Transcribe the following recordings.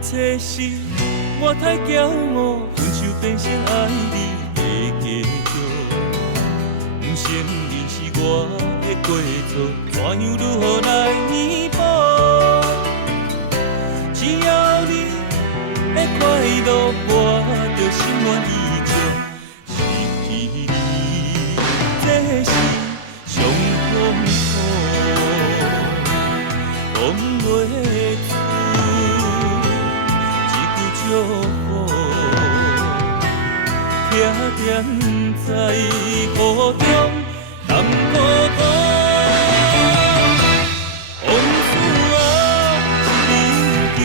切是我太骄傲，分手变成爱你的结局。不承认是我的过错，怎样如何来弥补？只要你的快乐，我就心满意足。失去你，这是上痛苦，讲袂出。祝福，徛踮在雨中，甘苦苦。往事啊，一面镜，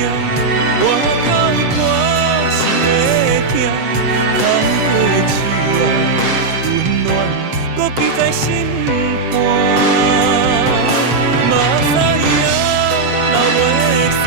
外口看心会痛，牵过手啊，温暖搁记在心肝。目屎啊，流袂煞。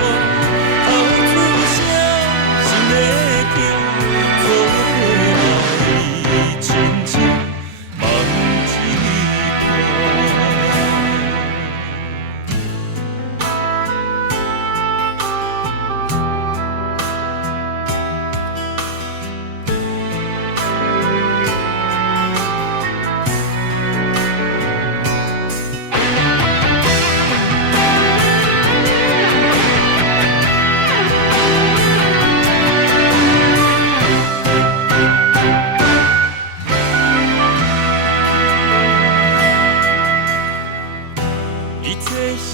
一切是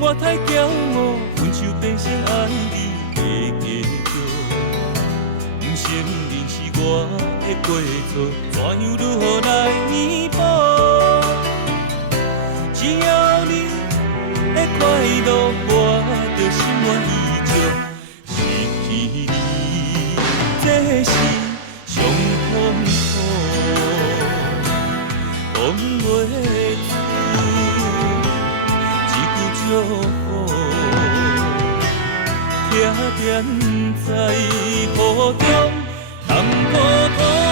我太骄傲，分手变成爱你的结局。不承认是我的过错，怎样如何来弥补？只要你的快乐，我就心满意足。失去你，这是上痛苦，讲袂出。祝福，徛踮在雨中，甘苦苦。